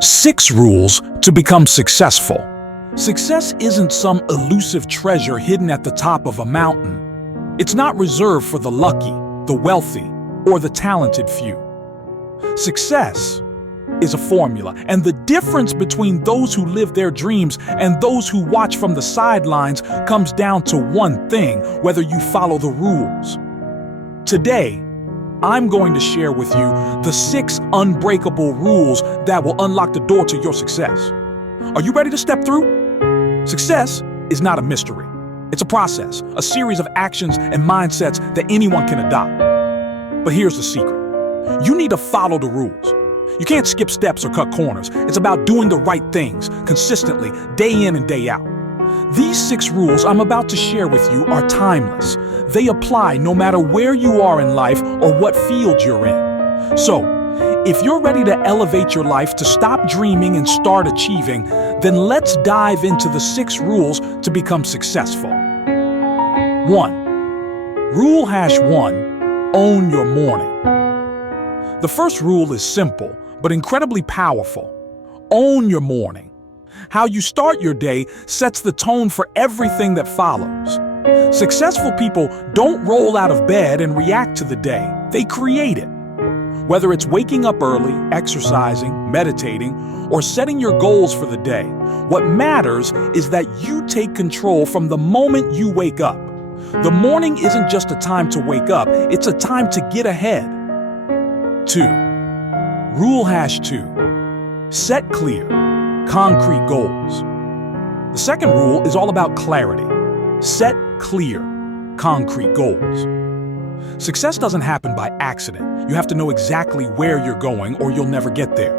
6 rules to become successful. Success isn't some elusive treasure hidden at the top of a mountain. It's not reserved for the lucky, the wealthy, or the talented few. Success is a formula, and the difference between those who live their dreams and those who watch from the sidelines comes down to one thing: whether you follow the rules. Today, I'm going to share with you the 6 unbreakable rules that will unlock the door to your success. Are you ready to step through? Success is not a mystery. It's a process, a series of actions and mindsets that anyone can adopt. But here's the secret. You need to follow the rules. You can't skip steps or cut corners. It's about doing the right things consistently, day in and day out. These 6 rules I'm about to share with you are timeless. They apply no matter where you are in life or what field you're in. So, if you're ready to elevate your life, to stop dreaming and start achieving, then let's dive into the 6 rules to become successful. 1. Rule #1, own your morning. The first rule is simple, but incredibly powerful. Own your morning. How you start your day sets the tone for everything that follows. Successful people don't roll out of bed and react to the day. They create it. Whether it's waking up early, exercising, meditating, or setting your goals for the day, what matters is that you take control from the moment you wake up. The morning isn't just a time to wake up, it's a time to get ahead. 2. Rule #2. Set clear, concrete goals. The second rule is all about clarity. Set clear, concrete goals. Success doesn't happen by accident. You have to know exactly where you're going or you'll never get there.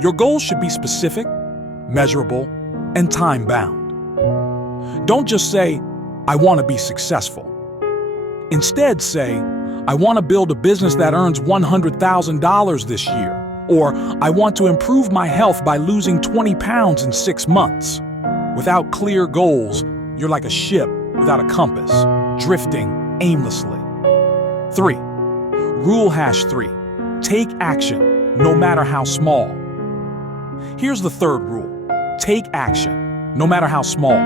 Your goals should be specific, measurable, and time-bound. Don't just say, "I want to be successful." Instead say, "I want to build a business that earns $100,000 this year," or "I want to improve my health by losing 20 pounds in 6 months." Without clear goals, you're like a ship without a compass, drifting aimlessly. 3. Rule #3. Take action, no matter how small. Here's the third rule. Take action, no matter how small.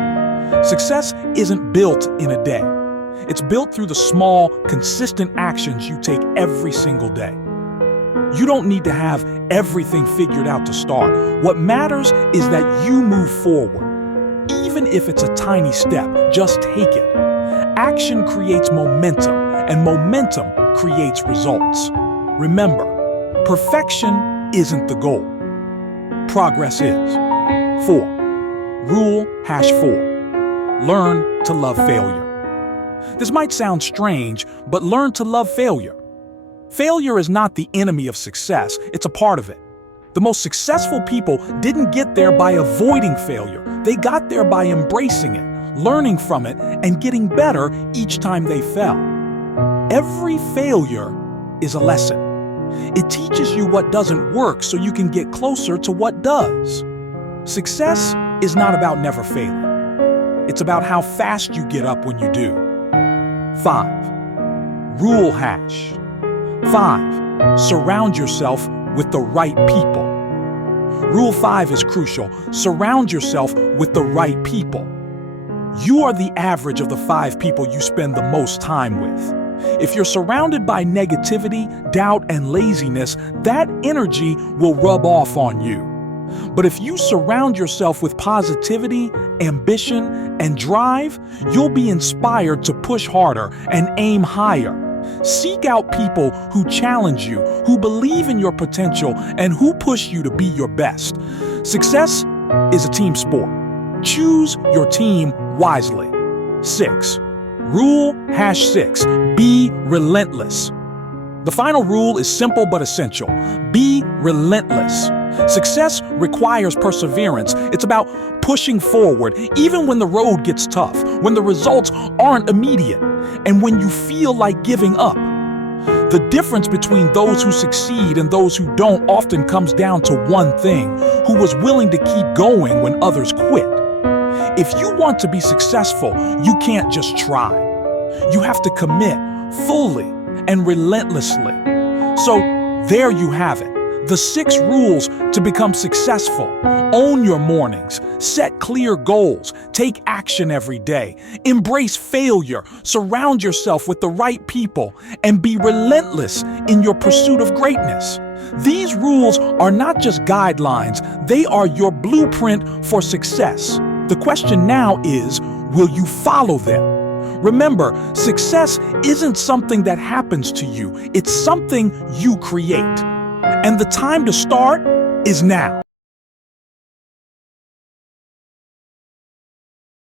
Success isn't built in a day. It's built through the small, consistent actions you take every single day. You don't need to have everything figured out to start. What matters is that you move forward. Even if it's a tiny step, just take it. Action creates momentum, and momentum creates results. Remember, perfection isn't the goal. Progress is. 4. Rule #4. Learn to love failure. This might sound strange, but learn to love failure. Failure is not the enemy of success, it's a part of it. The most successful people didn't get there by avoiding failure. They got there by embracing it, learning from it, and getting better each time they fell. Every failure is a lesson. It teaches you what doesn't work so you can get closer to what does. Success is not about never failing. It's about how fast you get up when you do. 5. Rule #5. Surround yourself with the right people. Rule 5 is crucial. Surround yourself with the right people. You are the average of the 5 people you spend the most time with. If you're surrounded by negativity, doubt, and laziness, that energy will rub off on you. But if you surround yourself with positivity, ambition, and drive, you'll be inspired to push harder and aim higher. Seek out people who challenge you, who believe in your potential, and who push you to be your best. Success is a team sport. Choose your team wisely. 6. Rule #6. Be relentless. The final rule is simple but essential. Be relentless. Success requires perseverance. It's about pushing forward, even when the road gets tough, when the results aren't immediate, and when you feel like giving up. The difference between those who succeed and those who don't often comes down to one thing: who was willing to keep going when others quit. If you want to be successful, you can't just try. You have to commit fully and relentlessly. So there you have it. The 6 rules to become successful. Own your mornings. Set clear goals. Take action every day. Embrace failure. Surround yourself with the right people. And be relentless in your pursuit of greatness. These rules are not just guidelines, they are your blueprint for success. The question now is, will you follow them? Remember, success isn't something that happens to you, it's something you create. And the time to start is now.